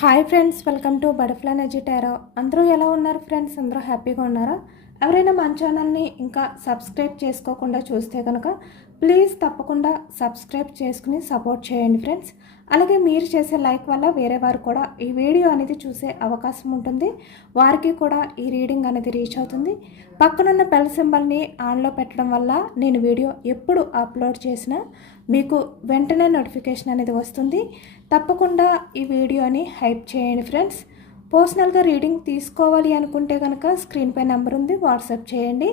Hi friends, welcome to butterfly energy tarot. అందరూ ఎలా ఉన్నారు ఫ్రెండ్స్? అందరూ హ్యాపీగా ఉన్నారా? ఎవరైనా మన ఛానల్ని ఇంకా సబ్స్క్రైబ్ చేసుకోకుండా చూస్తే కనుక ప్లీజ్ తప్పకుండా సబ్స్క్రైబ్ చేసుకుని సపోర్ట్ చేయండి ఫ్రెండ్స్. అలాగే మీరు చేసే లైక్ వల్ల వేరే వారు కూడా ఈ వీడియో అనేది చూసే అవకాశం ఉంటుంది, వారికి కూడా ఈ రీడింగ్ అనేది రీచ్ అవుతుంది. పక్కనున్న బెల్ సింబల్ని ఆన్లో పెట్టడం వల్ల నేను వీడియో ఎప్పుడు అప్లోడ్ చేసినా మీకు వెంటనే నోటిఫికేషన్ అనేది వస్తుంది. తప్పకుండా ఈ వీడియోని హైప్ చేయండి ఫ్రెండ్స్. పర్సనల్గా రీడింగ్ తీసుకోవాలి అనుకుంటే కనుక స్క్రీన్పై నెంబర్ ఉంది, వాట్సాప్ చేయండి.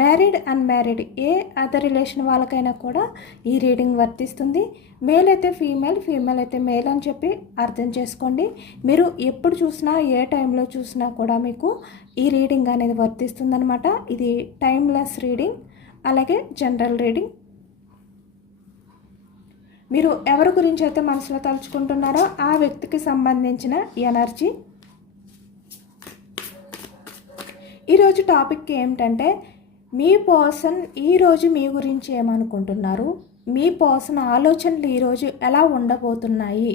మ్యారీడ్ అన్మ్యారీడ్ ఏ అదర్ రిలేషన్ వాళ్ళకైనా కూడా ఈ రీడింగ్ వర్తిస్తుంది. మేల్ అయితే ఫీమేల్, ఫీమేల్ అయితే మేల్ అని చెప్పి అర్థం చేసుకోండి. మీరు ఎప్పుడు చూసినా ఏ టైంలో చూసినా కూడా మీకు ఈ రీడింగ్ అనేది వర్తిస్తుందన్నమాట. ఇది టైమ్లెస్ రీడింగ్, అలాగే జనరల్ రీడింగ్. మీరు ఎవరి గురించి అయితే మనసులో తలుచుకుంటున్నారో ఆ వ్యక్తికి సంబంధించిన ఎనర్జీ. ఈరోజు టాపిక్ ఏమిటంటే, మీ పర్సన్ ఈరోజు మీ గురించి ఏమనుకుంటున్నారు, మీ పర్సన్ ఆలోచనలు ఈరోజు ఎలా ఉండబోతున్నాయి,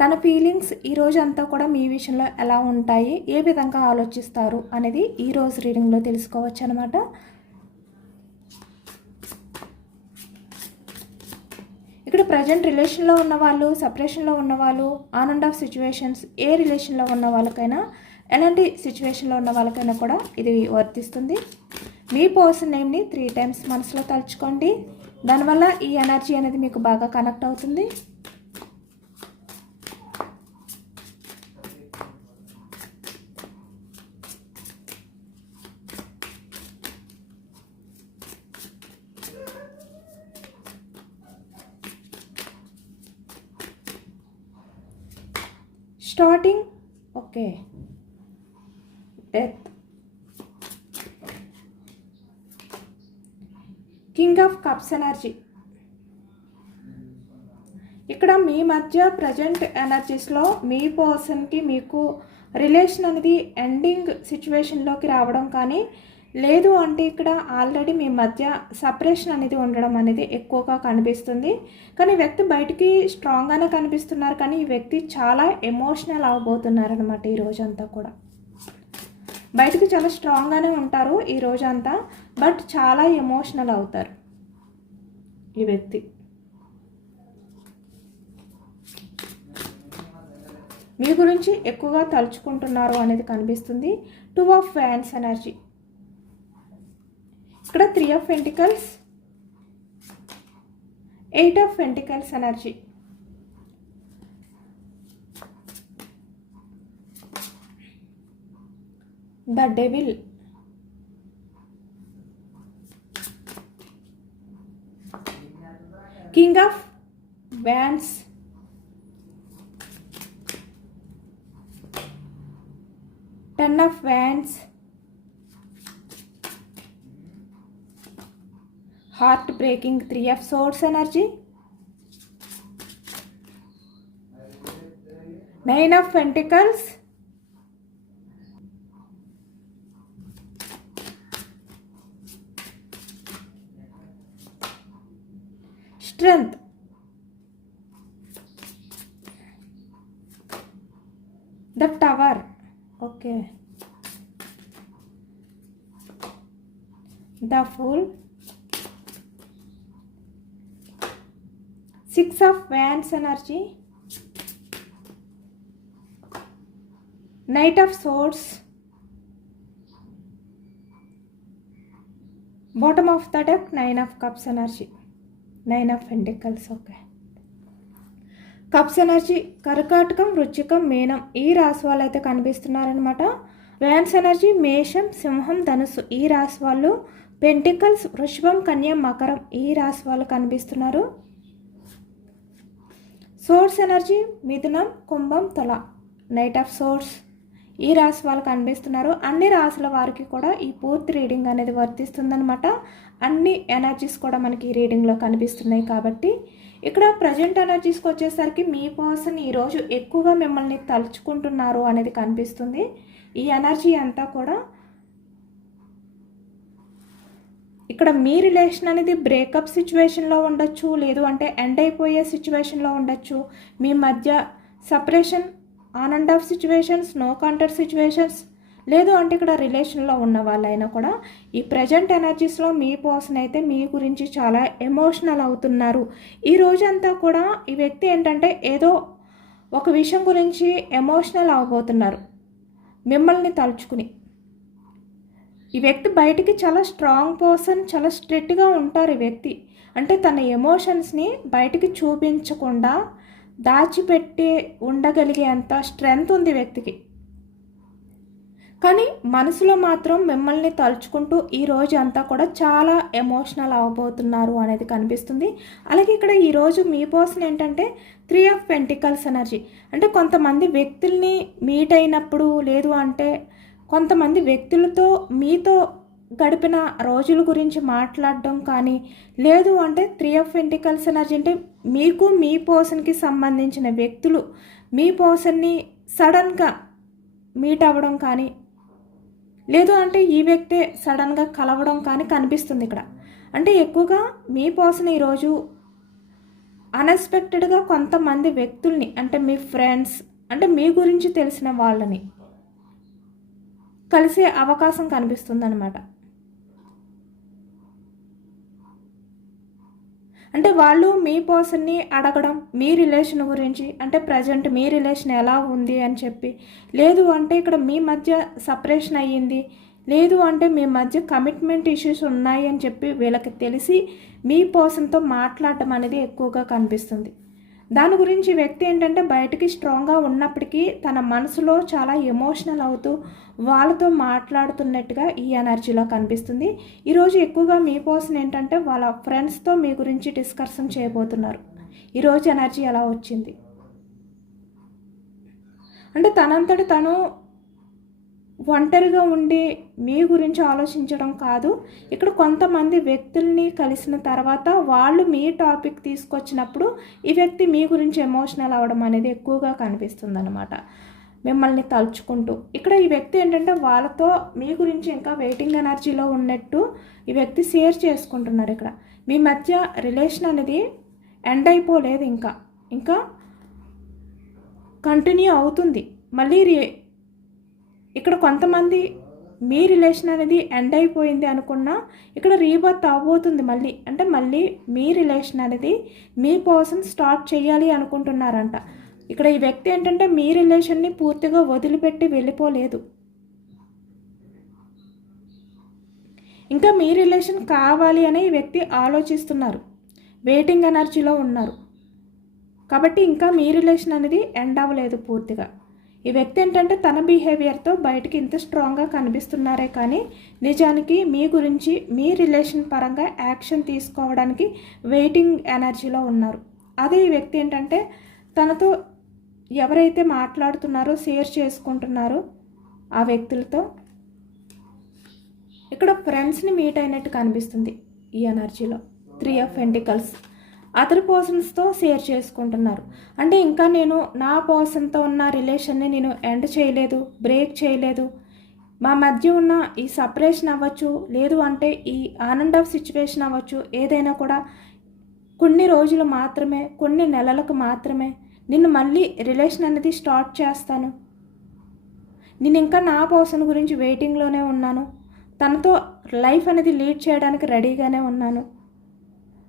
తన ఫీలింగ్స్ ఈరోజు అంతా కూడా మీ విషయంలో ఎలా ఉంటాయి, ఏ విధంగా ఆలోచిస్తారు అనేది ఈరోజు రీడింగ్లో తెలుసుకోవచ్చు అనమాట. ఇక్కడ ప్రజెంట్ రిలేషన్లో ఉన్నవాళ్ళు, సపరేషన్లో ఉన్నవాళ్ళు, ఆన్ అండ్ ఆఫ్ సిచ్యువేషన్స్, ఏ రిలేషన్లో ఉన్న వాళ్ళకైనా, ఎలాంటి సిచ్యువేషన్లో ఉన్న వాళ్ళకైనా కూడా ఇది వర్తిస్తుంది. మీ పర్సన్ నేమ్ని 3 times మనసులో తలుచుకోండి. దానివల్ల ఈ ఎనర్జీ అనేది మీకు బాగా కనెక్ట్ అవుతుంది. Starting okay, death, king of cups energy. ఇక్కడ మీ మధ్య ప్రజెంట్ ఎనర్జీస్లో మీ పర్సన్కి మీకు రిలేషన్ అనేది ఎండింగ్ సిచ్యువేషన్లోకి రావడం కానీ, లేదు అంటే ఇక్కడ ఆల్రెడీ మీ మధ్య సపరేషన్ అనేది ఉండడం అనేది ఎక్కువగా కనిపిస్తుంది. కానీ వ్యక్తి బయటికి స్ట్రాంగ్గానే కనిపిస్తున్నారు, కానీ ఈ వ్యక్తి చాలా ఎమోషనల్ అవబోతున్నారనమాట. ఈ రోజంతా కూడా బయటికి చాలా స్ట్రాంగ్గానే ఉంటారు ఈ రోజంతా, బట్ చాలా ఎమోషనల్ అవుతారు ఈ వ్యక్తి. మీ గురించి ఎక్కువగా తలుచుకుంటున్నారు అనేది కనిపిస్తుంది. 2 of Wands ఎనర్జీ. ఇక్కడ 3 of Pentacles, 8 of Pentacles energy. The devil, king of wands, 10 of Wands, heart breaking 3 of Swords energy, 9 of Pentacles, strength, the tower okay, the fool, 6 of Wands energy, Knight of Swords, bottom of the deck 9 of Cups energy, 9 of Pentacles okay. Cups energy కర్కాటకం, వృశ్చికం, మీనం ఈ రాశి వాళ్ళు అయితే కనిపిస్తున్నారనమాట. Wands energy మేషం, సింహం, ధనుసు ఈ రాశి వాళ్ళు. పెంటికల్స్ వృషభం, కన్య, మకరం ఈ రాశి వాళ్ళు కనిపిస్తున్నారు. సోర్స్ ఎనర్జీ మిథునం, కుంభం, తుల. నైట్ ఆఫ్ సోర్స్ ఈ రాశి వాళ్ళు కనిపిస్తున్నారు. అన్ని రాశుల వారికి కూడా ఈ పూర్తి రీడింగ్ అనేది వర్తిస్తుందనమాట. అన్ని ఎనర్జీస్ కూడా మనకి ఈ రీడింగ్లో కనిపిస్తున్నాయి. కాబట్టి ఇక్కడ ప్రజెంట్ ఎనర్జీస్కి వచ్చేసరికి మీ పర్సన్ ఈరోజు ఎక్కువగా మిమ్మల్ని తలుచుకుంటున్నారు అనేది కనిపిస్తుంది. ఈ ఎనర్జీ అంతా కూడా ఇక్కడ మీ రిలేషన్ అనేది బ్రేకప్ సిచ్యువేషన్లో ఉండొచ్చు, లేదు అంటే ఎండ్ అయిపోయే సిచ్యువేషన్లో ఉండొచ్చు, మీ మధ్య separation on and off situations, no contact situations, లేదు అంటే ఇక్కడ రిలేషన్లో ఉన్న వాళ్ళైనా కూడా ఈ ప్రజెంట్ ఎనర్జీస్లో మీ పర్సన్ అయితే మీ గురించి చాలా ఎమోషనల్ అవుతున్నారు. ఈ రోజంతా కూడా ఈ వ్యక్తి ఏంటంటే ఏదో ఒక విషయం గురించి ఎమోషనల్ అవబోతున్నారు మిమ్మల్ని తలుచుకుని. ఈ వ్యక్తి బయటికి చాలా స్ట్రాంగ్ పర్సన్, చాలా స్ట్రిక్ట్గా ఉంటారు ఈ వ్యక్తి. అంటే తన ఎమోషన్స్ని బయటికి చూపించకుండా దాచిపెట్టి ఉండగలిగే అంత స్ట్రెంగ్త్ ఉంది వ్యక్తికి. కానీ మనసులో మాత్రం మిమ్మల్ని తలుచుకుంటూ ఈ రోజు అంతా కూడా చాలా ఎమోషనల్ అవ్వబోతున్నారు అనేది కనిపిస్తుంది. అలాగే ఇక్కడ ఈరోజు మీ పర్సన్ ఏంటంటే 3 ఆఫ్ పెంటికల్స్ ఎనర్జీ. అంటే కొంతమంది వ్యక్తుల్ని మీట్ అయినప్పుడు, లేదు అంటే కొంతమంది వ్యక్తులతో మీతో గడిపిన రోజుల గురించి మాట్లాడడం కానీ, లేదు అంటే 3 ఆఫ్ పెంటికల్స్ ఎనర్జీ అంటే మీకు మీ పర్సన్కి సంబంధించిన వ్యక్తులు మీ పర్సన్ని సడన్గా మీట్ అవ్వడం కానీ, లేదు అంటే ఈ వ్యక్తే సడన్గా కలవడం కానీ కనిపిస్తుంది ఇక్కడ. అంటే ఎక్కువగా మీ పర్సన్ ఈరోజు అన్ఎక్స్పెక్టెడ్గా కొంతమంది వ్యక్తుల్ని, అంటే మీ ఫ్రెండ్స్, అంటే మీ గురించి తెలిసిన వాళ్ళని కలిసే అవకాశం కనిపిస్తుంది అన్నమాట. అంటే వాళ్ళు మీ పర్సన్ని అడగడం మీ రిలేషన్ గురించి, అంటే ప్రజెంట్ మీ రిలేషన్ ఎలా ఉంది అని చెప్పి, లేదు అంటే ఇక్కడ మీ మధ్య సపరేషన్ అయ్యింది, లేదు అంటే మీ మధ్య కమిట్మెంట్ ఇష్యూస్ ఉన్నాయి అని చెప్పి వీళ్ళకి తెలిసి మీ పర్సన్తో మాట్లాడటం అనేది ఎక్కువగా కనిపిస్తుంది. దాని గురించి వ్యక్తి ఏంటంటే బయటికి స్ట్రాంగ్గా ఉన్నప్పటికీ తన మనసులో చాలా ఎమోషనల్ అవుతూ వాళ్ళతో మాట్లాడుతున్నట్టుగా ఈ ఎనర్జీలో కనిపిస్తుంది. ఈరోజు ఎక్కువగా మీ పర్సన్ ఏంటంటే వాళ్ళ ఫ్రెండ్స్తో మీ గురించి డిస్కషన్ చేయబోతున్నారు. ఈరోజు ఎనర్జీ ఎలా వచ్చింది అంటే తనంతటి తను ఒంటరిగా ఉండి మీ గురించి ఆలోచించడం కాదు, ఇక్కడ కొంతమంది వ్యక్తుల్ని కలిసిన తర్వాత వాళ్ళు మీ టాపిక్ తీసుకొచ్చినప్పుడు ఈ వ్యక్తి మీ గురించి ఎమోషనల్ అవ్వడం అనేది ఎక్కువగా కనిపిస్తుంది అన్నమాట, మిమ్మల్ని తలుచుకుంటూ. ఇక్కడ ఈ వ్యక్తి ఏంటంటే వాళ్ళతో మీ గురించి ఇంకా వెయిటింగ్ ఎనర్జీలో ఉన్నట్టు ఈ వ్యక్తి షేర్ చేసుకుంటున్నారు. ఇక్కడ మీ మధ్య రిలేషన్ అనేది ఎండ్ అయిపోలేదు, ఇంకా కంటిన్యూ అవుతుంది. మళ్ళీ ఇక్కడ కొంతమంది మీ రిలేషన్ అనేది ఎండ్ అయిపోయింది అనుకున్నా ఇక్కడ రీబర్త్ అవ్వబోతుంది మళ్ళీ. అంటే మళ్ళీ మీ రిలేషన్ అనేది మీ పర్సన్ స్టార్ట్ చేయాలి అనుకుంటున్నారంట. ఇక్కడ ఈ వ్యక్తి ఏంటంటే మీ రిలేషన్ని పూర్తిగా వదిలిపెట్టి వెళ్ళిపోలేదు, ఇంకా మీ రిలేషన్ కావాలి అని ఈ వ్యక్తి ఆలోచిస్తున్నారు, వెయిటింగ్ ఎనర్జీలో ఉన్నారు. కాబట్టి ఇంకా మీ రిలేషన్ అనేది ఎండ్ అవ్వలేదు పూర్తిగా. ఈ వ్యక్తి ఏంటంటే తన బిహేవియర్తో బయటికి ఇంత స్ట్రాంగ్గా కనిపిస్తున్నారే కానీ నిజానికి మీ గురించి మీ రిలేషన్ పరంగా యాక్షన్ తీసుకోవడానికి వెయిటింగ్ ఎనర్జీలో ఉన్నారు. అదే ఈ వ్యక్తి ఏంటంటే తనతో ఎవరైతే మాట్లాడుతున్నారో, షేర్ చేసుకుంటున్నారో ఆ వ్యక్తులతో ఇక్కడ ఫ్రెండ్స్ని మీట్ అయినట్టు కనిపిస్తుంది ఈ ఎనర్జీలో. 3 ఆఫ్ పెంటికల్స్ అదర్ పర్సన్స్తో షేర్ చేసుకుంటున్నారు. అంటే ఇంకా నేను నా పర్సన్తో ఉన్న రిలేషన్ని నేను ఎండ్ చేయలేదు, బ్రేక్ చేయలేదు, మా మధ్య ఉన్న ఈ సపరేషన్ అవ్వచ్చు, లేదు అంటే ఈ ఆన్ అండ్ ఆఫ్ సిచ్యువేషన్ అవ్వచ్చు, ఏదైనా కూడా కొన్ని రోజులు మాత్రమే, కొన్ని నెలలకు మాత్రమే, నిన్ను మళ్ళీ రిలేషన్ అనేది స్టార్ట్ చేస్తాను, నేను ఇంకా నా పర్సన్ గురించి వెయిటింగ్లోనే ఉన్నాను, తనతో లైఫ్ అనేది లీడ్ చేయడానికి రెడీగానే ఉన్నాను,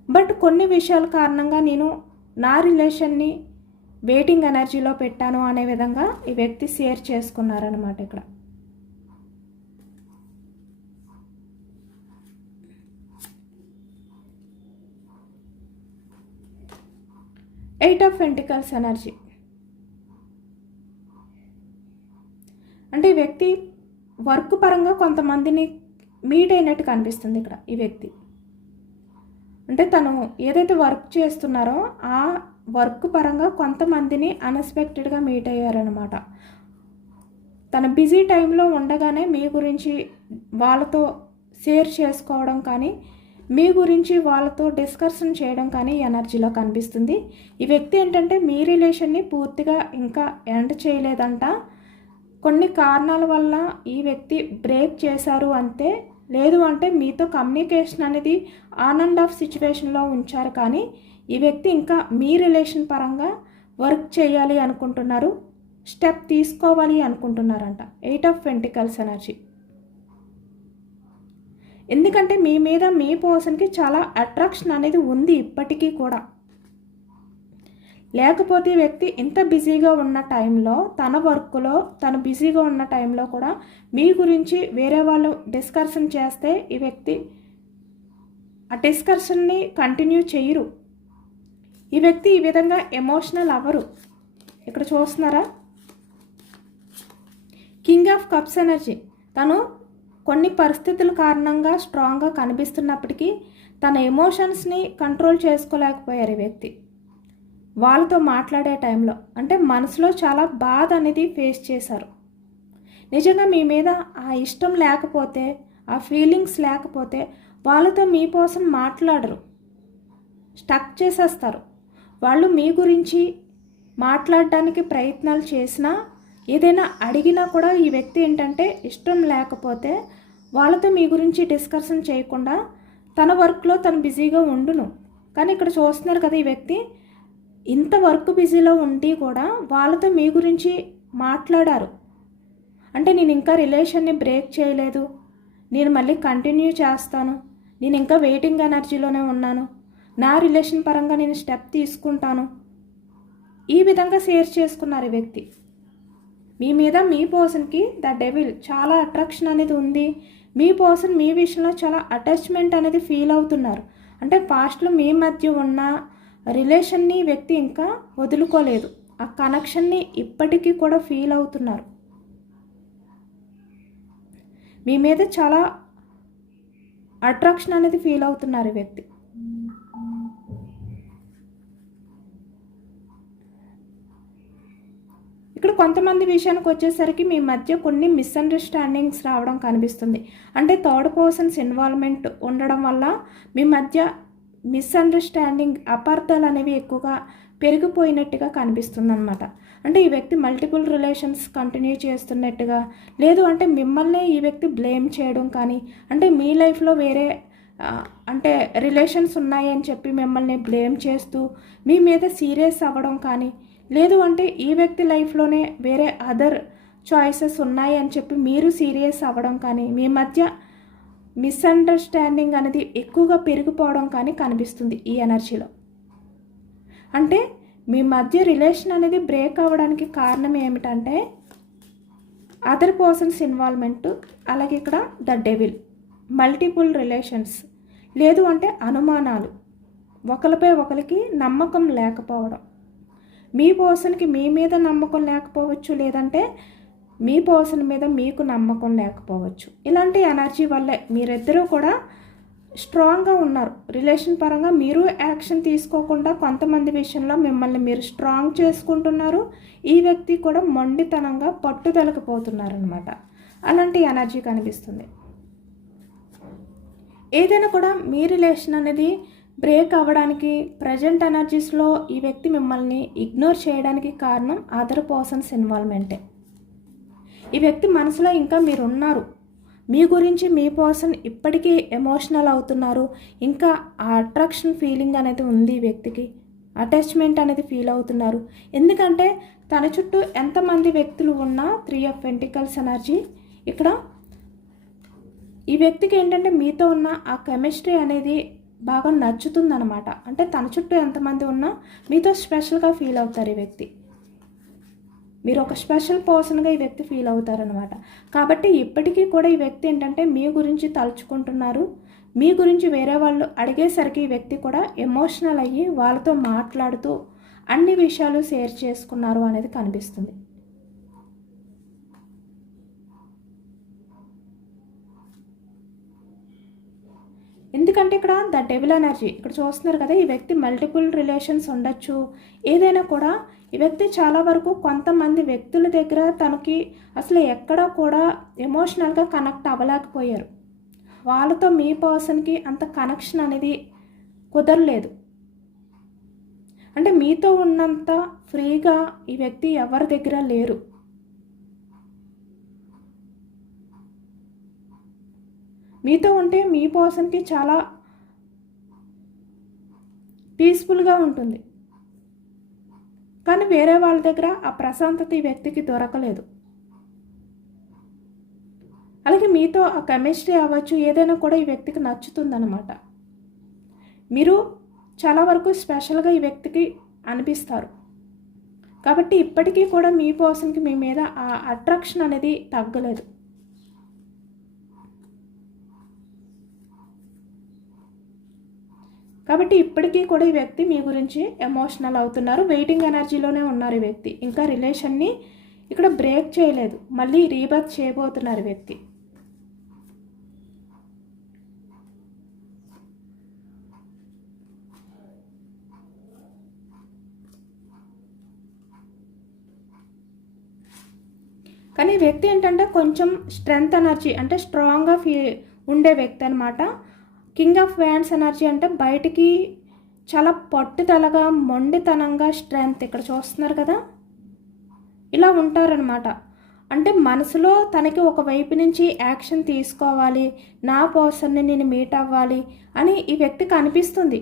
బట్ కొన్ని విషయాల కారణంగా నేను నా రిలేషన్ని వెయిటింగ్ ఎనర్జీలో పెట్టాను అనే విధంగా ఈ వ్యక్తి షేర్ చేసుకున్నారనమాట. ఇక్కడ ఎయిట్ ఆఫ్ పెంటికల్స్ ఎనర్జీ అంటే ఈ వ్యక్తి వర్క్ పరంగా కొంతమందిని మీట్ అయినట్టు కనిపిస్తుంది. ఇక్కడ ఈ వ్యక్తి అంటే తను ఏదైతే వర్క్ చేస్తున్నారో ఆ వర్క్ పరంగా కొంతమందిని అన్ఎక్స్పెక్టెడ్గా మీట్ అయ్యారనమాట. తన బిజీ టైంలో ఉండగానే మీ గురించి వాళ్ళతో షేర్ చేసుకోవడం కానీ, మీ గురించి వాళ్ళతో డిస్కషన్ చేయడం కానీ ఎనర్జీలో కనిపిస్తుంది. ఈ వ్యక్తి ఏంటంటే మీ రిలేషన్ని పూర్తిగా ఇంకా ఎండ్ చేయలేదంట, కొన్ని కారణాల వల్ల ఈ వ్యక్తి బ్రేక్ చేశారు అంతే, లేదు అంటే మీతో కమ్యూనికేషన్ అనేది ఆన్ అండ్ ఆఫ్ సిచ్యువేషన్లో ఉంచారు కానీ ఈ వ్యక్తి ఇంకా మీ రిలేషన్ పరంగా వర్క్ చేయాలి అనుకుంటున్నారు, స్టెప్ తీసుకోవాలి అనుకుంటున్నారంట. 8 ఆఫ్ పెంటికల్స్ ఎనర్జీ. ఎందుకంటే మీ మీద మీ పర్సన్కి చాలా అట్రాక్షన్ అనేది ఉంది ఇప్పటికీ కూడా. లేకపోతే ఈ వ్యక్తి ఇంత బిజీగా ఉన్న టైంలో, తన వర్క్లో తను బిజీగా ఉన్న టైంలో కూడా మీ గురించి వేరే వాళ్ళు డిస్కషన్ చేస్తే ఈ వ్యక్తి ఆ డిస్కషన్ని కంటిన్యూ చేయరు. ఈ వ్యక్తి ఈ విధంగా ఎమోషనల్ అవ్వరు. ఇక్కడ చూస్తున్నారా, కింగ్ ఆఫ్ కప్స్ ఎనర్జీ. తను కొన్ని పరిస్థితుల కారణంగా స్ట్రాంగ్గా కనిపిస్తున్నప్పటికీ తన ఎమోషన్స్ని కంట్రోల్ చేసుకోలేకపోయారు ఈ వ్యక్తి. వాళ్ళతో మాట్లాడే టైంలో అంటే మనసులో చాలా బాధ అనేది ఫేస్ చేశారు. నిజంగా మీ మీద ఆ ఇష్టం లేకపోతే, ఆ ఫీలింగ్స్ లేకపోతే వాళ్ళతో మీ కోసం మాట్లాడరు, స్టక్ చేసేస్తారు. వాళ్ళు మీ గురించి మాట్లాడడానికి ప్రయత్నాలు చేసినా, ఏదైనా అడిగినా కూడా ఈ వ్యక్తి ఏంటంటే ఇష్టం లేకపోతే వాళ్ళతో మీ గురించి డిస్కషన్ చేయకుండా తన వర్క్లో తను బిజీగా ఉండును. కానీ ఇక్కడ చూస్తున్నారు కదా, ఈ వ్యక్తి ఇంత వర్క్ బిజీలో ఉండి కూడా వాళ్ళతో మీ గురించి మాట్లాడారు. అంటే నేను ఇంకా రిలేషన్ని బ్రేక్ చేయలేదు, నేను మళ్ళీ కంటిన్యూ చేస్తాను, నేను ఇంకా వెయిటింగ్ ఎనర్జీలోనే ఉన్నాను, నా రిలేషన్ పరంగా నేను స్టెప్ తీసుకుంటాను, ఈ విధంగా షేర్ చేసుకున్నారు ఈ వ్యక్తి. మీ మీద మీ పర్సన్కి ద డెవిల్ చాలా అట్రాక్షన్ అనేది ఉంది. మీ పర్సన్ మీ విషయంలో చాలా అటాచ్మెంట్ అనేది ఫీల్ అవుతున్నారు. అంటే పాస్ట్లో మీ మధ్య ఉన్న రిలేషన్ని వ్యక్తి ఇంకా వదులుకోలేదు, ఆ కనెక్షన్ని ఇప్పటికీ కూడా ఫీల్ అవుతున్నారు. మీ మీద చాలా అట్రాక్షన్ అనేది ఫీల్ అవుతున్నారు ఈ వ్యక్తి. ఇక్కడ కొంతమంది విషయానికి వచ్చేసరికి మీ మధ్య కొన్ని మిస్అండర్స్టాండింగ్స్ రావడం కనిపిస్తుంది. అంటే థర్డ్ పర్సన్స్ ఇన్వాల్వ్మెంట్ ఉండడం వల్ల మీ మధ్య మిస్అండర్స్టాండింగ్, అపార్థాలు అనేవి ఎక్కువగా పెరిగిపోయినట్టుగా కనిపిస్తుంది అనమాట. అంటే ఈ వ్యక్తి మల్టిపుల్ రిలేషన్స్ కంటిన్యూ చేస్తున్నట్టుగా, లేదు అంటే మిమ్మల్ని ఈ వ్యక్తి బ్లేమ్ చేయడం కానీ, అంటే మీ లైఫ్లో వేరే అంటే రిలేషన్స్ ఉన్నాయి అని చెప్పి మిమ్మల్ని బ్లేమ్ చేస్తూ మీ మీద సీరియస్ అవ్వడం కానీ, లేదు అంటే ఈ వ్యక్తి లైఫ్లోనే వేరే అదర్ చాయిసెస్ ఉన్నాయి అని చెప్పి మీరు సీరియస్ అవ్వడం కానీ, మీ మధ్య మిస్అండర్స్టాండింగ్ అనేది ఎక్కువగా పెరిగిపోవడం కానీ కనిపిస్తుంది ఈ ఎనర్జీలో. అంటే మీ మధ్య రిలేషన్ అనేది బ్రేక్ అవ్వడానికి కారణం ఏమిటంటే అదర్ పర్సన్స్ ఇన్వాల్వ్మెంట్, అలాగే ఇక్కడ ద డెవిల్, మల్టిపుల్ రిలేషన్స్, లేదు అంటే అనుమానాలు, ఒకరిపై ఒకరికి నమ్మకం లేకపోవడం. మీ పర్సన్కి మీ మీద నమ్మకం లేకపోవచ్చు, లేదంటే మీ పర్సన్ మీద మీకు నమ్మకం లేకపోవచ్చు. ఇలాంటి ఎనర్జీ వల్లే మీరిద్దరూ కూడా స్ట్రాంగ్గా ఉన్నారు. రిలేషన్ పరంగా మీరు యాక్షన్ తీసుకోకుండా కొంతమంది విషయంలో మిమ్మల్ని మీరు స్ట్రాంగ్ చేసుకుంటున్నారు. ఈ వ్యక్తి కూడా మొండితనంగా పట్టుదలకు పోతున్నారనమాట. అలాంటి ఎనర్జీ కనిపిస్తుంది. ఏదైనా కూడా మీ రిలేషన్ అనేది బ్రేక్ అవ్వడానికి ప్రజెంట్ ఎనర్జీస్లో ఈ వ్యక్తి మిమ్మల్ని ఇగ్నోర్ చేయడానికి కారణం అదర్ పర్సన్స్ ఇన్వాల్వ్మెంటే. ఈ వ్యక్తి మనసులో ఇంకా మీరు ఉన్నారు, మీ గురించి మీ పర్సన్ ఇప్పటికీ ఎమోషనల్ అవుతున్నారు, ఇంకా ఆ అట్రాక్షన్ ఫీలింగ్ అనేది ఉంది ఈ వ్యక్తికి, అటాచ్మెంట్ అనేది ఫీల్ అవుతున్నారు. ఎందుకంటే తన చుట్టూ ఎంతమంది వ్యక్తులు ఉన్నా 3 ఆఫ్ పెంటికల్స్ ఎనర్జీ ఇక్కడ ఈ వ్యక్తికి ఏంటంటే మీతో ఉన్న ఆ కెమిస్ట్రీ అనేది బాగా నచ్చుతుందన్నమాట. అంటే తన చుట్టూ ఎంతమంది ఉన్నా మీతో స్పెషల్గా ఫీల్ అవుతారు ఈ వ్యక్తి. మీరు ఒక స్పెషల్ పర్సన్గా ఈ వ్యక్తి ఫీల్ అవుతారనమాట. కాబట్టి ఇప్పటికీ కూడా ఈ వ్యక్తి ఏంటంటే మీ గురించి తలుచుకుంటున్నారు. మీ గురించి వేరే వాళ్ళు అడిగేసరికి ఈ వ్యక్తి కూడా ఎమోషనల్ అయ్యి వాళ్ళతో మాట్లాడుతూ అన్ని విషయాలు షేర్ చేసుకున్నారు అనేది కనిపిస్తుంది. ఎందుకంటే ఇక్కడ ద డెవిల్ ఎనర్జీ ఇక్కడ చూస్తున్నారు కదా, ఈ వ్యక్తి మల్టిపుల్ రిలేషన్స్ ఉండొచ్చు. ఏదైనా కూడా ఈ వ్యక్తి చాలా వరకు కొంతమంది వ్యక్తుల దగ్గర తనకి అసలు ఎక్కడా కూడా ఎమోషనల్గా కనెక్ట్ అవ్వలేకపోయారు. వాళ్ళతో మీ పర్సన్కి అంత కనెక్షన్ అనేది కుదరలేదు. అంటే మీతో ఉన్నంత ఫ్రీగా ఈ వ్యక్తి ఎవరి దగ్గర లేరు. మీతో ఉంటే మీ పర్సన్కి చాలా పీస్ఫుల్గా ఉంటుంది. కానీ వేరే వాళ్ళ దగ్గర ఆ ప్రశాంతత ఈ వ్యక్తికి దొరకలేదు. అలాగే మీతో ఆ కెమిస్ట్రీ అవ్వచ్చు, ఏదైనా కూడా ఈ వ్యక్తికి నచ్చుతుందన్నమాట. మీరు చాలా వరకు స్పెషల్గా ఈ వ్యక్తికి అనిపిస్తారు. కాబట్టి ఇప్పటికీ కూడా మీ పర్సన్కి మీ మీద ఆ అట్రాక్షన్ అనేది తగ్గలేదు. కాబట్టి ఇప్పటికీ కూడా ఈ వ్యక్తి మీ గురించి ఎమోషనల్ అవుతున్నారు. వెయిటింగ్ ఎనర్జీలోనే ఉన్నారు ఈ వ్యక్తి. ఇంకా రిలేషన్ని ఇక్కడ బ్రేక్ చేయలేదు, మళ్ళీ రీబర్త్ చేయబోతున్నారు ఈ వ్యక్తి. కానీ ఈ వ్యక్తి ఏంటంటే కొంచెం స్ట్రెంగ్త్ ఎనర్జీ అంటే స్ట్రాంగ్గా ఉండే వ్యక్తి అనమాట. కింగ్ ఆఫ్ వ్యాండ్స్ ఎనర్జీ అంటే బయటికి చాలా పట్టుదలగా, మొండితనంగా, స్ట్రెంగ్త్ ఇక్కడ చూస్తున్నారు కదా, ఇలా ఉంటారనమాట. అంటే మనసులో తనకి ఒక వైపు నుంచి యాక్షన్ తీసుకోవాలి, నా పర్సన్ని నేను మీట్ అవ్వాలి అని ఈ వ్యక్తికి అనిపిస్తుంది.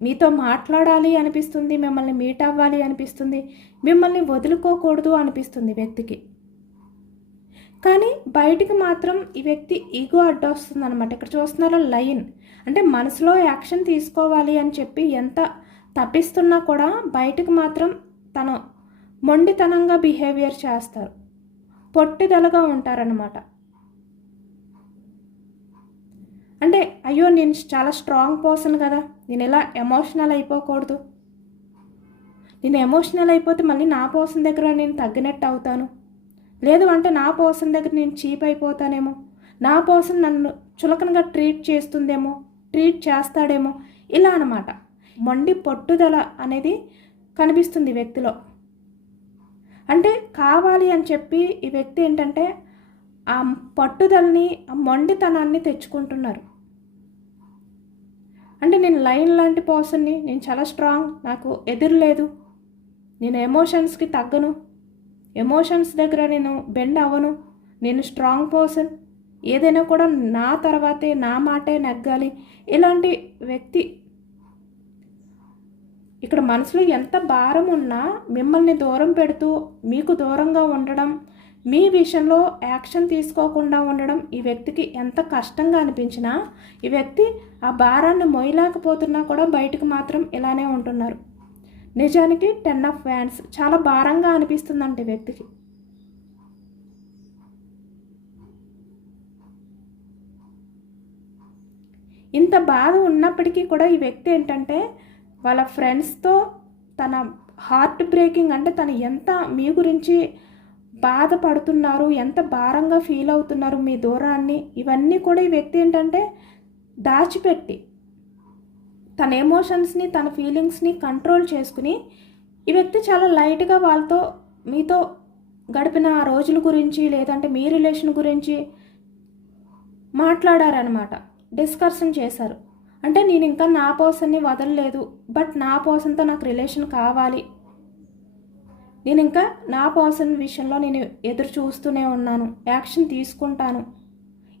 మీతో మాట్లాడాలి అనిపిస్తుంది, మిమ్మల్ని మీట్ అవ్వాలి అనిపిస్తుంది, మిమ్మల్ని వదులుకోకూడదు అనిపిస్తుంది వ్యక్తికి. కానీ బయటికి మాత్రం ఈ వ్యక్తి ఈగో అడ్డొస్తుంది అనమాట. ఇక్కడ చూస్తున్నారా లైన్ అంటే మనసులో యాక్షన్ తీసుకోవాలి అని చెప్పి ఎంత తప్పిస్తున్నా కూడా బయటికి మాత్రం తను మొండితనంగా బిహేవియర్ చేస్తారు, పొట్టిదలగా ఉంటారనమాట. అంటే అయ్యో నేను చాలా స్ట్రాంగ్ పర్సన్ కదా, నేను ఇలా ఎమోషనల్ అయిపోకూడదు, నేను ఎమోషనల్ అయిపోతే మళ్ళీ నా పర్సన్ దగ్గర నేను తగ్గినట్టు అవుతాను, లేదు అంటే నా పర్సన్ దగ్గర నేను చీప్ అయిపోతానేమో, నా పర్సన్ నన్ను చులకనగా ట్రీట్ చేస్తాడేమో, ఇలా అనమాట. మొండి పట్టుదల అనేది కనిపిస్తుంది వ్యక్తిలో. అంటే కావాలి అని చెప్పి ఈ వ్యక్తి ఏంటంటే ఆ పట్టుదలని, ఆ మొండితనాన్ని తెచ్చుకుంటున్నారు. అంటే నేను లైన్ లాంటి పర్సన్ని, నేను చాలా స్ట్రాంగ్, నాకు ఎదురులేదు, నేను ఎమోషన్స్కి తగ్గను, ఎమోషన్స్ దగ్గర నేను బెండ్ అవ్వను, నేను స్ట్రాంగ్ పర్సన్, ఏదైనా కూడా నా తర్వాతే, నా మాటే నెగ్గాలి, ఇలాంటి వ్యక్తి. ఇక్కడ మనసులో ఎంత భారం ఉన్నా మిమ్మల్ని దూరం పెడుతూ మీకు దూరంగా ఉండడం, మీ విషయంలో యాక్షన్ తీసుకోకుండా ఉండడం ఈ వ్యక్తికి ఎంత కష్టంగా అనిపించినా ఈ వ్యక్తి ఆ భారాన్ని మోయలేకపోతున్నా కూడా బయటకు మాత్రం ఇలానే ఉంటున్నారు. నిజానికి 10 ఆఫ్ వ్యాండ్స్ చాలా భారంగా అనిపిస్తుందంటే వ్యక్తికి. ఇంత బాధ ఉన్నప్పటికీ కూడా ఈ వ్యక్తి ఏంటంటే వాళ్ళ ఫ్రెండ్స్తో తన హార్ట్ బ్రేకింగ్ అంటే తను ఎంత మీ గురించి బాధపడుతున్నారు, ఎంత భారంగా ఫీల్ అవుతున్నారు మీ దూరాన్ని, ఇవన్నీ కూడా ఈ వ్యక్తి ఏంటంటే దాచిపెట్టి తన ఎమోషన్స్ని, తన ఫీలింగ్స్ని కంట్రోల్ చేసుకుని ఈ వ్యక్తి చాలా లైట్గా వాళ్ళతో, మీతో గడిపిన రోజుల గురించి లేదంటే మీ రిలేషన్ గురించి మాట్లాడారనమాట, డిస్కషన్ చేశారు. అంటే నేను ఇంకా నా పర్సన్ని వదలలేదు, బట్ నా పర్సన్తో నాకు రిలేషన్ కావాలి, నేను ఇంకా నా పర్సన్ విషయంలో నేను ఎదురు చూస్తూనే ఉన్నాను, యాక్షన్ తీసుకుంటాను,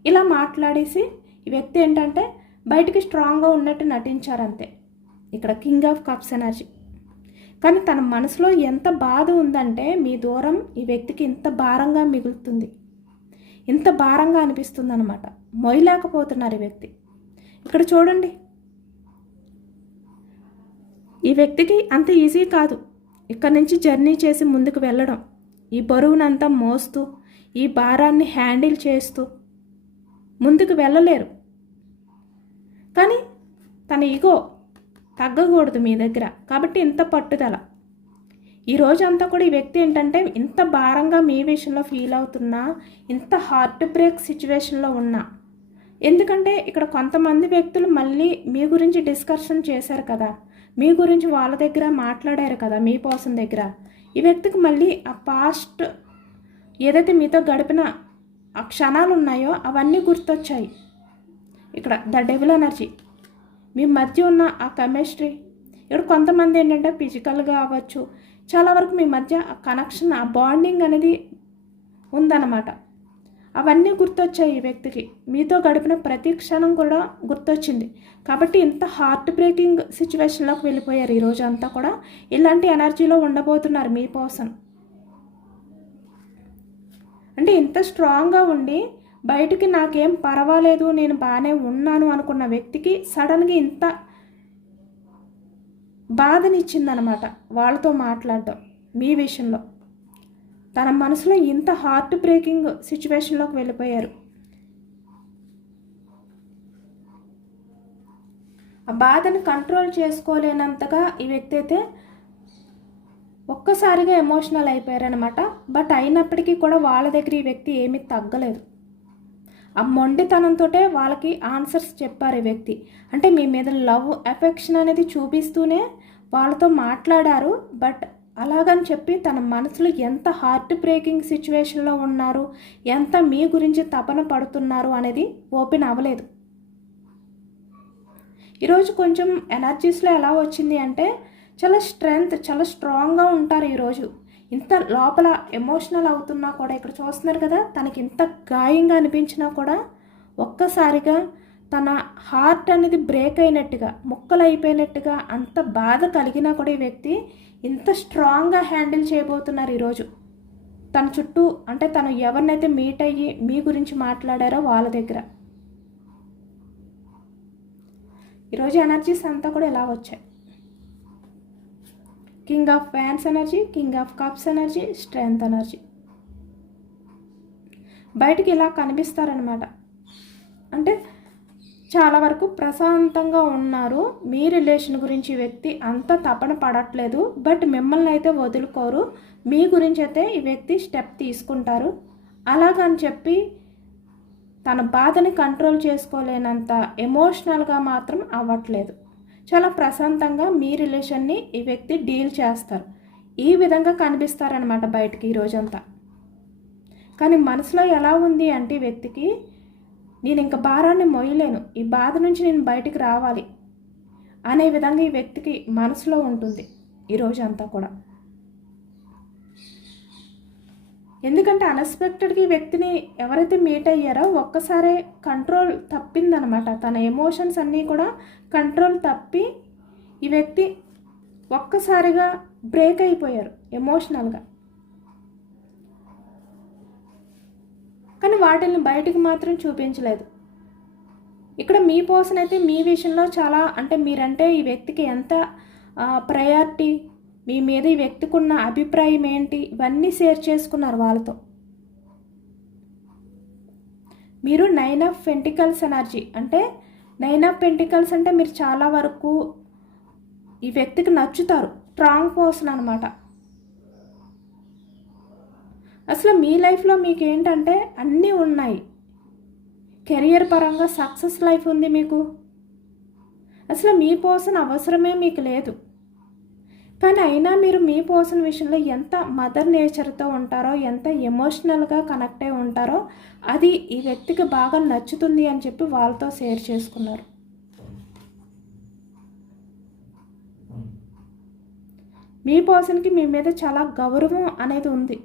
ఇలా మాట్లాడేసి ఈ వ్యక్తి ఏంటంటే బయటికి స్ట్రాంగ్గా ఉన్నట్టు నటించారంతే. ఇక్కడ కింగ్ ఆఫ్ కప్స్ ఎనర్జీ. కానీ తన మనసులో ఎంత బాధ ఉందంటే మీ దూరం ఈ వ్యక్తికి ఇంత భారంగా మిగులుతుంది, ఇంత భారంగా అనిపిస్తుంది అనమాట. మొయ్యలేకపోతున్నారు ఈ వ్యక్తి. ఇక్కడ చూడండి, ఈ వ్యక్తికి అంత ఈజీ కాదు ఇక్కడ నుంచి జర్నీ చేసి ముందుకు వెళ్ళడం, ఈ బరువునంతా మోస్తూ, ఈ భారాన్ని హ్యాండిల్ చేస్తూ ముందుకు వెళ్ళలేరు. కానీ తన ఈగో తగ్గకూడదు మీ దగ్గర, కాబట్టి ఇంత పట్టుదల. ఈ రోజంతా కూడా ఈ వ్యక్తి ఏంటంటే ఇంత భారంగా మీ విషయంలో ఫీల్ అవుతున్నా, ఇంత హార్ట్ బ్రేక్ సిచ్యువేషన్లో ఉన్నా, ఎందుకంటే ఇక్కడ కొంతమంది వ్యక్తులు మళ్ళీ మీ గురించి డిస్కషన్ చేశారు కదా, మీ గురించి వాళ్ళ దగ్గర మాట్లాడారు కదా, మీ పర్సన్ దగ్గర. ఈ వ్యక్తికి మళ్ళీ ఆ పాస్ట్ ఏదైతే మీతో గడిపిన ఆ క్షణాలు ఉన్నాయో అవన్నీ గుర్తొచ్చాయి. ఇక్కడ ద డెవిల్ ఎనర్జీ, మీ మధ్య ఉన్న ఆ కెమిస్ట్రీ. ఇక్కడ కొంతమంది ఏంటంటే ఫిజికల్గా అవ్వచ్చు, చాలా వరకు మీ మధ్య ఆ కనెక్షన్, ఆ బాండింగ్ అనేది ఉందన్నమాట. అవన్నీ గుర్తొచ్చాయి ఈ వ్యక్తికి. మీతో గడిపిన ప్రతి క్షణం కూడా గుర్తొచ్చింది. కాబట్టి ఇంత హార్ట్ బ్రేకింగ్ సిచ్యువేషన్లోకి వెళ్ళిపోయారు ఈరోజు అంతా కూడా. ఇలాంటి ఎనర్జీలో ఉండబోతున్నారు మీ పర్సన్. అంటే ఇంత స్ట్రాంగ్గా ఉండి బయటికి నాకేం పర్వాలేదు, నేను బాగానే ఉన్నాను అనుకున్న వ్యక్తికి సడన్గా ఇంత బాధనిచ్చిందనమాట వాళ్ళతో మాట్లాడడం మీ విషయంలో. తన మనసులో ఇంత హార్ట్ బ్రేకింగ్ సిచ్యువేషన్లోకి వెళ్ళిపోయారు. ఆ బాధను కంట్రోల్ చేసుకోలేనంతగా ఈ వ్యక్తి అయితే ఒక్కసారిగా ఎమోషనల్ అయిపోయారనమాట. బట్ అయినప్పటికీ కూడా వాళ్ళ దగ్గర ఈ వ్యక్తి ఏమీ తగ్గలేదు. ఆ మొండితనంతో వాళ్ళకి ఆన్సర్స్ చెప్పారు ఈ వ్యక్తి. అంటే మీ మీద లవ్ ఎఫెక్షన్ అనేది చూపిస్తూనే వాళ్ళతో మాట్లాడారు. బట్ అలాగని చెప్పి తన మనసులో ఎంత హార్ట్ బ్రేకింగ్ సిచ్యువేషన్లో ఉన్నారు, ఎంత మీ గురించి తపన పడుతున్నారు అనేది ఓపెన్ అవ్వలేదు. ఈరోజు కొంచెం ఎనర్జీస్లో ఎలా వచ్చింది అంటే చాలా స్ట్రెంగ్త్, చాలా స్ట్రాంగ్గా ఉంటారు ఈరోజు. ఇంత లోపల ఎమోషనల్ అవుతున్నా కూడా, ఇక్కడ చూస్తున్నారు కదా, తనకి ఇంత గాయంగా అనిపించినా కూడా ఒక్కసారిగా తన హార్ట్ అనేది బ్రేక్ అయినట్టుగా, ముక్కలు అయిపోయినట్టుగా, అంత బాధ కలిగినా కూడా ఈ వ్యక్తి ఇంత స్ట్రాంగ్గా హ్యాండిల్ చేయబోతున్నారు ఈరోజు. తన చుట్టూ అంటే తను ఎవరినైతే మీట్ అయ్యి మీ గురించి మాట్లాడారో వాళ్ళ దగ్గర. ఈరోజు ఎనర్జీస్ అంతా కూడా ఎలా వచ్చాయి? King of fans energy, king of cups energy, strength energy. బయటికి ఇలా కనిపిస్తారనమాట. అంటే చాలా వరకు ప్రశాంతంగా ఉన్నారు. మీ రిలేషన్ గురించి వ్యక్తి అంత తపన పడట్లేదు. బట్ మిమ్మల్ని అయితే వదులుకోరు. మీ గురించి అయితే ఈ వ్యక్తి స్టెప్ తీసుకుంటారు. అలాగని చెప్పి తన బాధని కంట్రోల్ చేసుకోలేనంత ఎమోషనల్గా మాత్రం అవ్వట్లేదు. చాలా ప్రశాంతంగా మీ రిలేషన్ని ఈ వ్యక్తి డీల్ చేస్తారు. ఈ విధంగా కనిపిస్తారనమాట బయటికి ఈరోజంతా. కానీ మనసులో ఎలా ఉంది అంటే ఈ వ్యక్తికి, నేను ఇంక భారాన్ని మోయలేను, ఈ బాధ నుంచి నేను బయటికి రావాలి అనే విధంగా ఈ వ్యక్తికి మనసులో ఉంటుంది ఈరోజంతా కూడా. ఎందుకంటే అన్ఎక్స్పెక్టెడ్గా ఈ వ్యక్తిని ఎవరైతే మీట్ అయ్యారో ఒక్కసారే కంట్రోల్ తప్పిందనమాట. తన ఎమోషన్స్ అన్నీ కూడా కంట్రోల్ తప్పి ఈ వ్యక్తి ఒక్కసారిగా బ్రేక్ అయిపోయారు ఎమోషనల్గా. కానీ వాటిని బయటికి మాత్రం చూపించలేదు. ఇక్కడ మీ పర్సన్ అయితే మీ విషయంలో చాలా, అంటే మీరంటే ఈ వ్యక్తికి ఎంత ప్రయారిటీ, మీ మీద ఈ వ్యక్తికి ఉన్న అభిప్రాయం ఏంటి, ఇవన్నీ షేర్ చేసుకున్నారు వాళ్ళతో. మీరు 9 ఆఫ్ పెంటికల్స్ ఎనర్జీ. అంటే 9 ఆఫ్ పెంటికల్స్ అంటే మీరు చాలా వరకు ఈ వ్యక్తికి నచ్చుతారు. స్ట్రాంగ్ పర్సన్ అనమాట. అసలు మీ లైఫ్లో మీకు ఏంటంటే అన్నీ ఉన్నాయి. కెరియర్ పరంగా సక్సెస్ లైఫ్ ఉంది మీకు. అసలు మీ పర్సన్ అవసరమే మీకు లేదు. కానీ అయినా మీరు మీ పర్సన్ విషయంలో ఎంత మదర్ నేచర్తో ఉంటారో, ఎంత ఎమోషనల్గా కనెక్ట్ అయి ఉంటారో అది ఈ వ్యక్తికి బాగా నచ్చుతుంది అని చెప్పి వాళ్ళతో షేర్ చేసుకున్నారు. మీ పర్సన్కి మీ మీద చాలా గౌరవం అనేది ఉంది.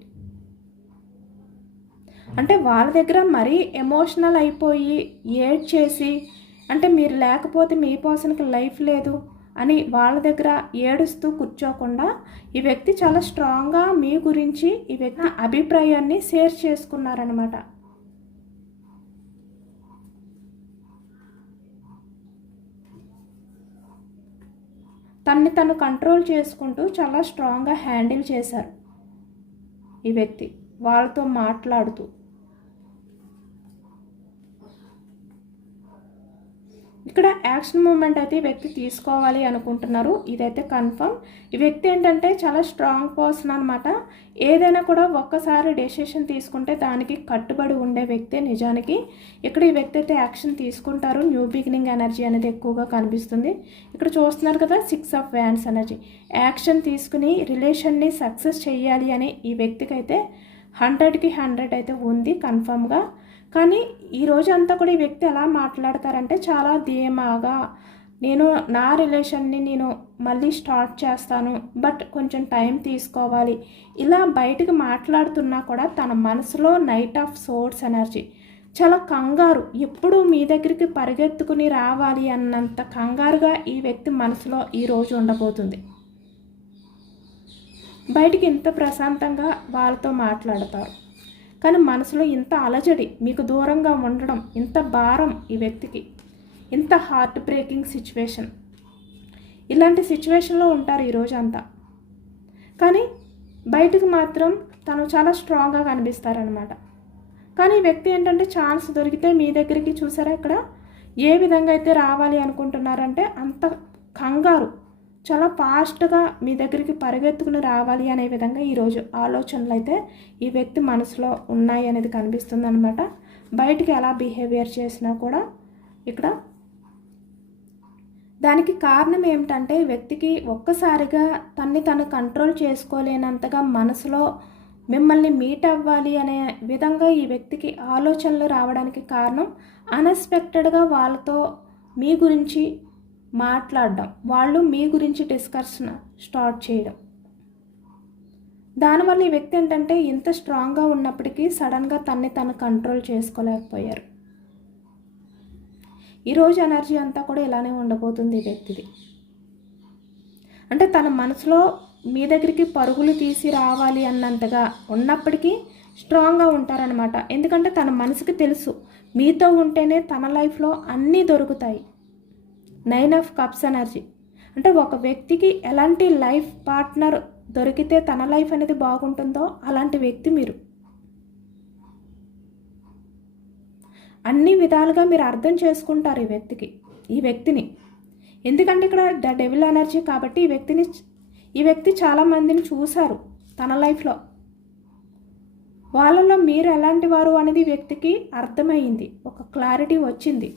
అంటే వాళ్ళ దగ్గర మరీ ఎమోషనల్ అయిపోయి ఏడ్ చేసి, అంటే మీరు లేకపోతే మీ పర్సన్కి లైఫ్ లేదు అని వాళ్ళ దగ్గర ఏడుస్తూ కూర్చోకుండా ఈ వ్యక్తి చాలా స్ట్రాంగ్గా మీ గురించి ఈ వ్యక్తి అభిప్రాయాన్ని షేర్ చేసుకున్నారనమాట. తన్ని తను కంట్రోల్ చేసుకుంటూ చాలా స్ట్రాంగ్గా హ్యాండిల్ చేశారు ఈ వ్యక్తి వాళ్ళతో మాట్లాడుతూ. ఇక్కడ యాక్షన్ మూమెంట్ అయితే ఈ వ్యక్తి తీసుకోవాలి అనుకుంటున్నారు. ఇదైతే కన్ఫర్మ్. ఈ వ్యక్తి ఏంటంటే చాలా స్ట్రాంగ్ పర్సన్ అనమాట. ఏదైనా కూడా ఒక్కసారి డెసిషన్ తీసుకుంటే దానికి కట్టుబడి ఉండే వ్యక్తే నిజానికి. ఇక్కడ ఈ వ్యక్తి అయితే యాక్షన్ తీసుకుంటారు. న్యూ బిగినింగ్ ఎనర్జీ అనేది ఎక్కువగా కనిపిస్తుంది. ఇక్కడ చూస్తున్నారు కదా, 6 ఆఫ్ వ్యాండ్స్ ఎనర్జీ. యాక్షన్ తీసుకుని రిలేషన్ని సక్సెస్ చేయాలి అని ఈ వ్యక్తికి అయితే 100కి 100 అయితే ఉంది కన్ఫర్మ్గా. కానీ ఈ రోజు అంతా కూడా ఈ వ్యక్తి ఎలా మాట్లాడతారంటే చాలా ధీమాగా, నేను నా రిలేషన్ని మళ్ళీ స్టార్ట్ చేస్తాను, బట్ కొంచెం టైం తీసుకోవాలి, ఇలా బయటకు మాట్లాడుతున్నా కూడా తన మనసులో నైట్ ఆఫ్ సోర్స్ ఎనర్జీ, చాలా కంగారు, ఎప్పుడు మీ దగ్గరికి పరిగెత్తుకుని రావాలి అన్నంత కంగారుగా ఈ వ్యక్తి మనసులో ఈరోజు ఉండబోతుంది. బయటికి ఇంత ప్రశాంతంగా వాళ్ళతో మాట్లాడతారు, కానీ మనసులో ఇంత అలజడి, మీకు దూరంగా ఉండడం, ఇంత భారం ఈ వ్యక్తికి, ఇంత హార్ట్ బ్రేకింగ్ సిచ్యువేషన్, ఇలాంటి సిచ్యువేషన్లో ఉంటారు ఈరోజు అంతా. కానీ బయటకు మాత్రం తను చాలా స్ట్రాంగ్గా కనిపిస్తారనమాట. కానీ ఈ వ్యక్తి ఏంటంటే ఛాన్స్ దొరికితే మీ దగ్గరికి, చూసారా ఇక్కడ ఏ విధంగా అయితే రావాలి అనుకుంటున్నారంటే అంత కంగారు, చాలా ఫాస్ట్గా మీ దగ్గరికి పరిగెత్తుకుని రావాలి అనే విధంగా ఈరోజు ఆలోచనలు అయితే ఈ వ్యక్తి మనసులో ఉన్నాయి అనేది కనిపిస్తుంది అనమాట. బయటికి ఎలా బిహేవియర్ చేసినా కూడా ఇక్కడ దానికి కారణం ఏమిటంటే ఈ వ్యక్తికి ఒక్కసారిగా తను కంట్రోల్ చేసుకోలేనంతగా మనసులో మిమ్మల్ని మీట్ అవ్వాలి అనే విధంగా ఈ వ్యక్తికి ఆలోచనలు రావడానికి కారణం అన్ఎక్స్పెక్టెడ్గా వాళ్ళతో మీ గురించి మాట్లాడడం, వాళ్ళు మీ గురించి డిస్కషన్ స్టార్ట్ చేయడం. దానివల్ల ఈ వ్యక్తి ఏంటంటే ఇంత స్ట్రాంగ్గా ఉన్నప్పటికీ సడన్గా తను కంట్రోల్ చేసుకోలేకపోయారు. ఈరోజు ఎనర్జీ అంతా కూడా ఇలానే ఉండబోతుంది ఈ వ్యక్తిది. అంటే తన మనసులో మీ దగ్గరికి పరుగులు తీసి రావాలి అన్నంతగా ఉన్నప్పటికీ స్ట్రాంగ్గా ఉంటారనమాట. ఎందుకంటే తన మనసుకి తెలుసు మీతో ఉంటేనే తన లైఫ్లో అన్నీ దొరుకుతాయి. 9 ఆఫ్ కప్స్ ఎనర్జీ అంటే ఒక వ్యక్తికి ఎలాంటి లైఫ్ పార్ట్నర్ దొరికితే తన లైఫ్ అనేది బాగుంటుందో అలాంటి వ్యక్తి మీరు. అన్ని విధాలుగా మీరు అర్థం చేసుకుంటారు ఈ వ్యక్తిని. ఎందుకంటే ఇక్కడ ద డెవిల్ ఎనర్జీ కాబట్టి ఈ వ్యక్తి చాలామందిని చూశారు తన లైఫ్లో. వాళ్ళలో మీరు ఎలాంటి వారు అనేది వ్యక్తికి అర్థమైంది, ఒక క్లారిటీ వచ్చింది.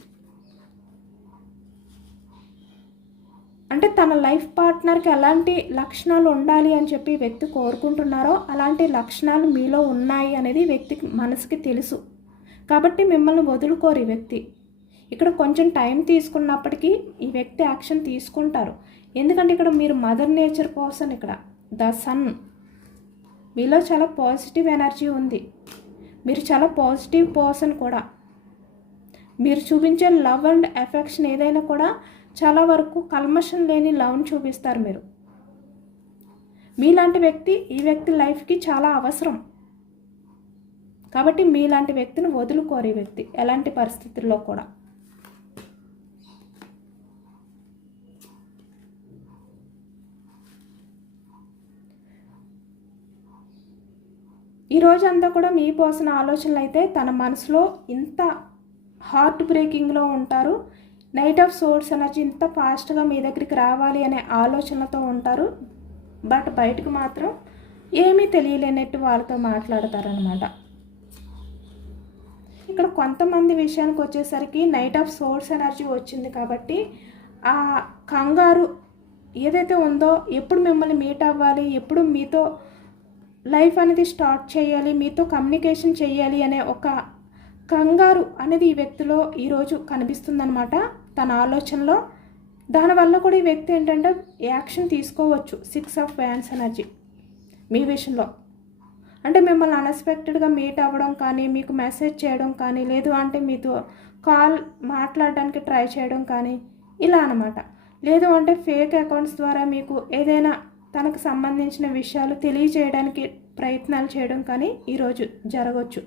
అంటే తన లైఫ్ పార్ట్నర్కి ఎలాంటి లక్షణాలు ఉండాలి అని చెప్పి వ్యక్తి కోరుకుంటున్నారో అలాంటి లక్షణాలు మీలో ఉన్నాయి అనేది వ్యక్తికి మనసుకి తెలుసు. కాబట్టి మిమ్మల్ని వదులుకోరు ఈ వ్యక్తి. ఇక్కడ కొంచెం టైం తీసుకున్నప్పటికీ ఈ వ్యక్తి యాక్షన్ తీసుకుంటారు. ఎందుకంటే ఇక్కడ మీరు మదర్ నేచర్ పర్సన్, ఇక్కడ ద సన్, మీలో చాలా పాజిటివ్ ఎనర్జీ ఉంది, మీరు చాలా పాజిటివ్ పర్సన్ కూడా. మీరు చూపించే లవ్ అండ్ ఎఫెక్షన్ ఏదైనా కూడా చాలా వరకు కల్మషం లేని లవ్ని చూపిస్తారు మీరు. మీలాంటి వ్యక్తి ఈ వ్యక్తి లైఫ్కి చాలా అవసరం. కాబట్టి మీలాంటి వ్యక్తిని వదులుకోరు ఈ వ్యక్తి ఎలాంటి పరిస్థితుల్లో కూడా. ఈరోజంతా కూడా మీ పర్సన్ ఆలోచనలు అయితే తన మనసులో ఇంత హార్ట్ బ్రేకింగ్లో ఉంటారు. నైట్ ఆఫ్ సోర్స్ ఎనర్జీ ఇంత ఫాస్ట్గా మీ దగ్గరికి రావాలి అనే ఆలోచనతో ఉంటారు. బట్ బయటకు మాత్రం ఏమీ తెలియలేనట్టు వాళ్ళతో మాట్లాడతారనమాట. ఇక్కడ కొంతమంది విషయానికి వచ్చేసరికి నైట్ ఆఫ్ సోర్స్ ఎనర్జీ వచ్చింది కాబట్టి ఆ కంగారు ఏదైతే ఉందో, ఎప్పుడు మిమ్మల్ని మీట్ అవ్వాలి, ఎప్పుడు మీతో లైఫ్ అనేది స్టార్ట్ చేయాలి, మీతో కమ్యూనికేషన్ చేయాలి అనే ఒక కంగారు అనేది ఈ వ్యక్తిలో ఈరోజు కనిపిస్తుందన్నమాట తన ఆలోచనలో. దానివల్ల కూడా ఈ వ్యక్తి ఏంటంటే యాక్షన్ తీసుకోవచ్చు. 6 ఆఫ్ వ్యాండ్స్ ఎనర్జీ మీ విషయంలో అంటే మిమ్మల్ని అన్ఎక్స్పెక్టెడ్గా మీట్ అవ్వడం కానీ, మీకు మెసేజ్ చేయడం కానీ, లేదు అంటే మీతో కాల్ మాట్లాడడానికి ట్రై చేయడం కానీ, ఇలా అనమాట. లేదు అంటే ఫేక్ అకౌంట్స్ ద్వారా మీకు ఏదైనా తనకు సంబంధించిన విషయాలు తెలియజేయడానికి ప్రయత్నాలు చేయడం కానీ ఈరోజు జరగవచ్చు.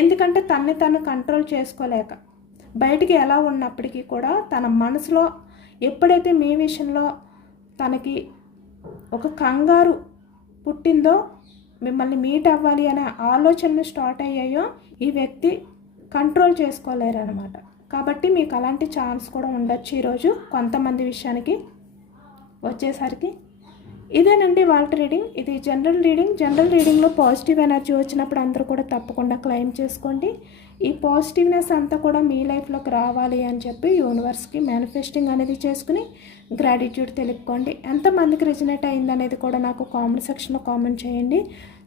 ఎందుకంటే తను కంట్రోల్ చేసుకోలేక బయటికి ఎలా ఉన్నప్పటికీ కూడా తన మనసులో ఎప్పుడైతే మీ విషయంలో తనకి ఒక కంగారు పుట్టిందో, మిమ్మల్ని మీట్ అవ్వాలి అనే ఆలోచనలు స్టార్ట్ అయ్యాయో, ఈ వ్యక్తి కంట్రోల్ చేసుకోలేరు అనమాట. కాబట్టి మీకు అలాంటి ఛాన్స్ కూడా ఉండొచ్చు ఈరోజు కొంతమంది విషయానికి వచ్చేసరికి. ఇదేనండి వాళ్ళ రీడింగ్. ఇది జనరల్ రీడింగ్. జనరల్ రీడింగ్లో పాజిటివ్ ఎనర్జీ వచ్చినప్పుడు అందరూ కూడా తప్పకుండా క్లెయిమ్ చేసుకోండి. ఈ పాజిటివ్నెస్ అంతా కూడా మీ లైఫ్లోకి రావాలి అని చెప్పి యూనివర్స్కి మేనిఫెస్టింగ్ అనేది చేసుకుని గ్రాటిట్యూడ్ తెలుపుకోండి. ఎంతమందికి రిజనేట్ అయిందనేది కూడా నాకు కామెంట్ సెక్షన్లో కామెంట్ చేయండి.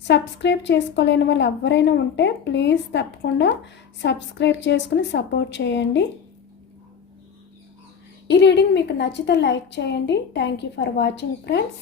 సబ్స్క్రైబ్ చేసుకోలేని వాళ్ళు ఎవరైనా ఉంటే ప్లీజ్ తప్పకుండా సబ్స్క్రైబ్ చేసుకుని సపోర్ట్ చేయండి. ఈ రీడింగ్ మీకు నచ్చితే లైక్ చేయండి. Thank you for watching friends.